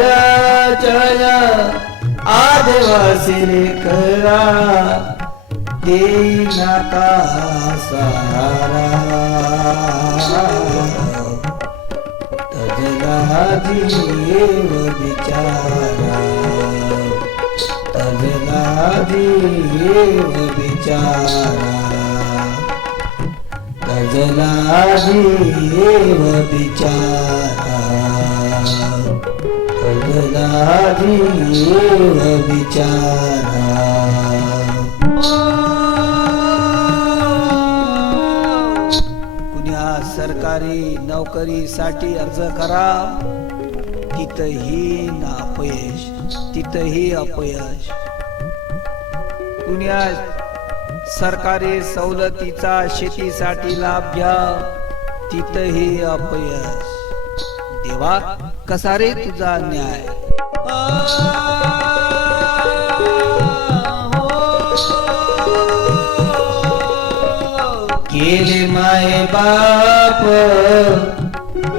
गुणगवाराच्या आदिवासी करा देईना का सारा तजला जीव बिचारा तजला जीव बिचारा गजला जीव बिचारा गजला जीव बिचारा सरकारी नोकरीसाठी अर्ज करा. तिथंही ना अपयश तिथही अपयश. कुण्या सरकारी सवलतीचा शेतीसाठी लाभ घ्या. तिथंही अपयश. देवा कसा रे तुझा न्याय? केले माय बाप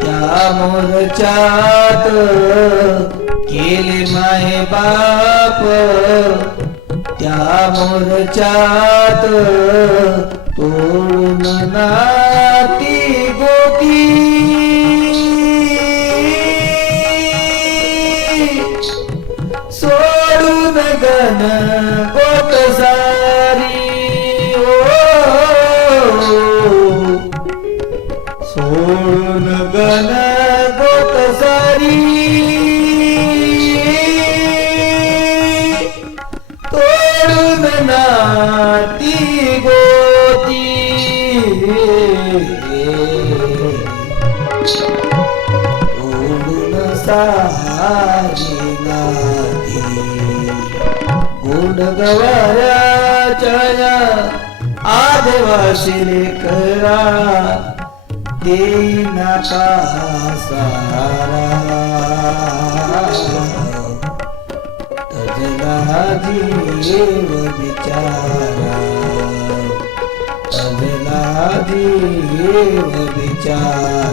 त्या मोरच्यात केले माय बाप त्या मोरच्यात तोडून नाती गोती सोडून गण गोट ती गोती ओढून सारी नाती. गुणगवाऱ्याच्या आदिवासी लेकरा ते नाका सारा. तजला जीव बिचारा. तजला जीव बिचारा.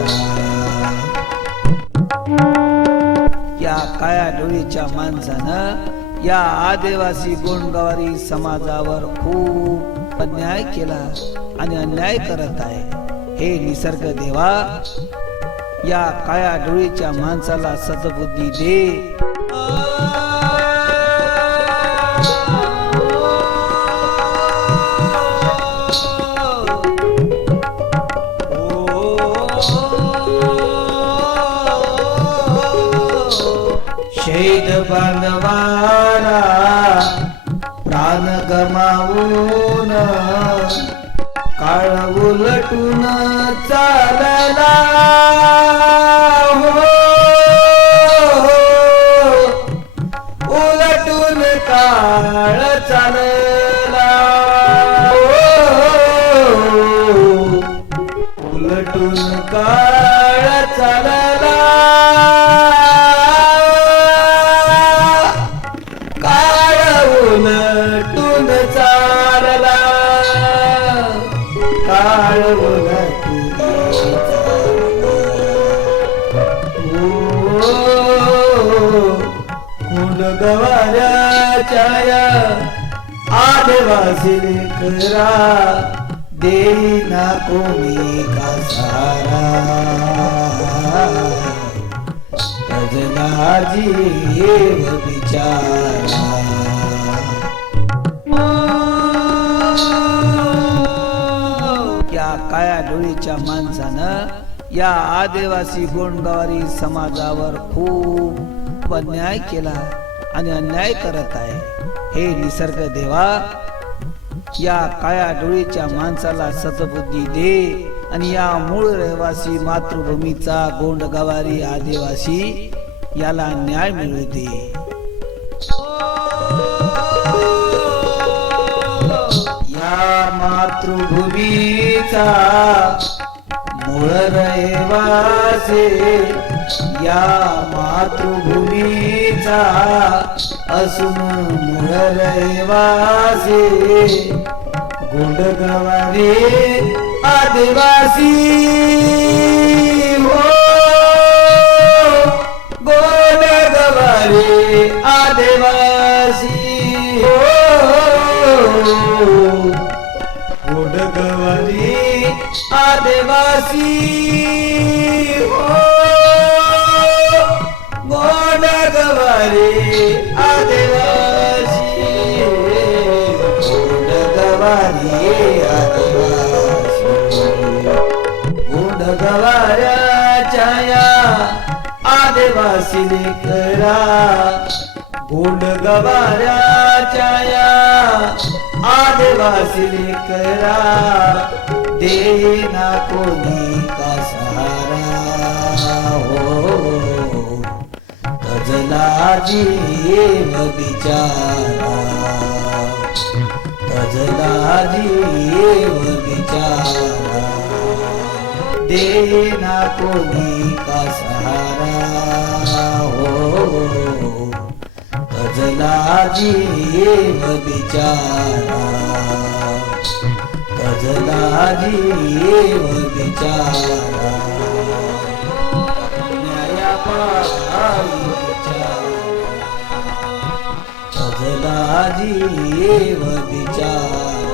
या काळ्या डोळीच्या माणसानं या आदिवासी गोंडगावारी समाजावर खूप अन्याय केला आणि अन्याय करत आहे. हे निसर्ग देवा या काळ्या डोळीच्या माणसाला सद्बुद्धी दे. वेद बांधवाला प्राण गमावून काळ उलटून चालला. हो. हो, हो. उलटून काळ चालला. गवाऱ्याच्या आदिवासी लेकरा देईना कोणी का सारा. या काळ्या डोळीच्या माणसानं या आदिवासी गोंडगावारी समाजावर खूप अन्याय केला. आणि अन्याय करत आहे. हे निसर्ग देवा या काळ्या डोळीच्या माणसाला सतबुद्धी दे आणि या मूळ रहिवासी मातृभूमीचा गोंडगावारी आदिवासी याला न्याय मिळू दे. या मातृभूमीचा मूळ रहिवासी या मातृभूमीचा असून मूळ रहिवासी गुंडगवारी आदिवासी. हो गोंडगवारी आदिवासी. हो गोंडगवारी आदिवासी. करा. लेकरा गोंडगवाऱ्याच्या या. आदिवासी करा. देना कोणी का सहारा. हो गजला जीव बिचारा. गजला जीव बिचारा. देना कोणी का सहारा? हो, हो, हो, हो. कजला जीव बिचारा. कजला जीव बिचारा. न्यायापायी जीव बिचारा.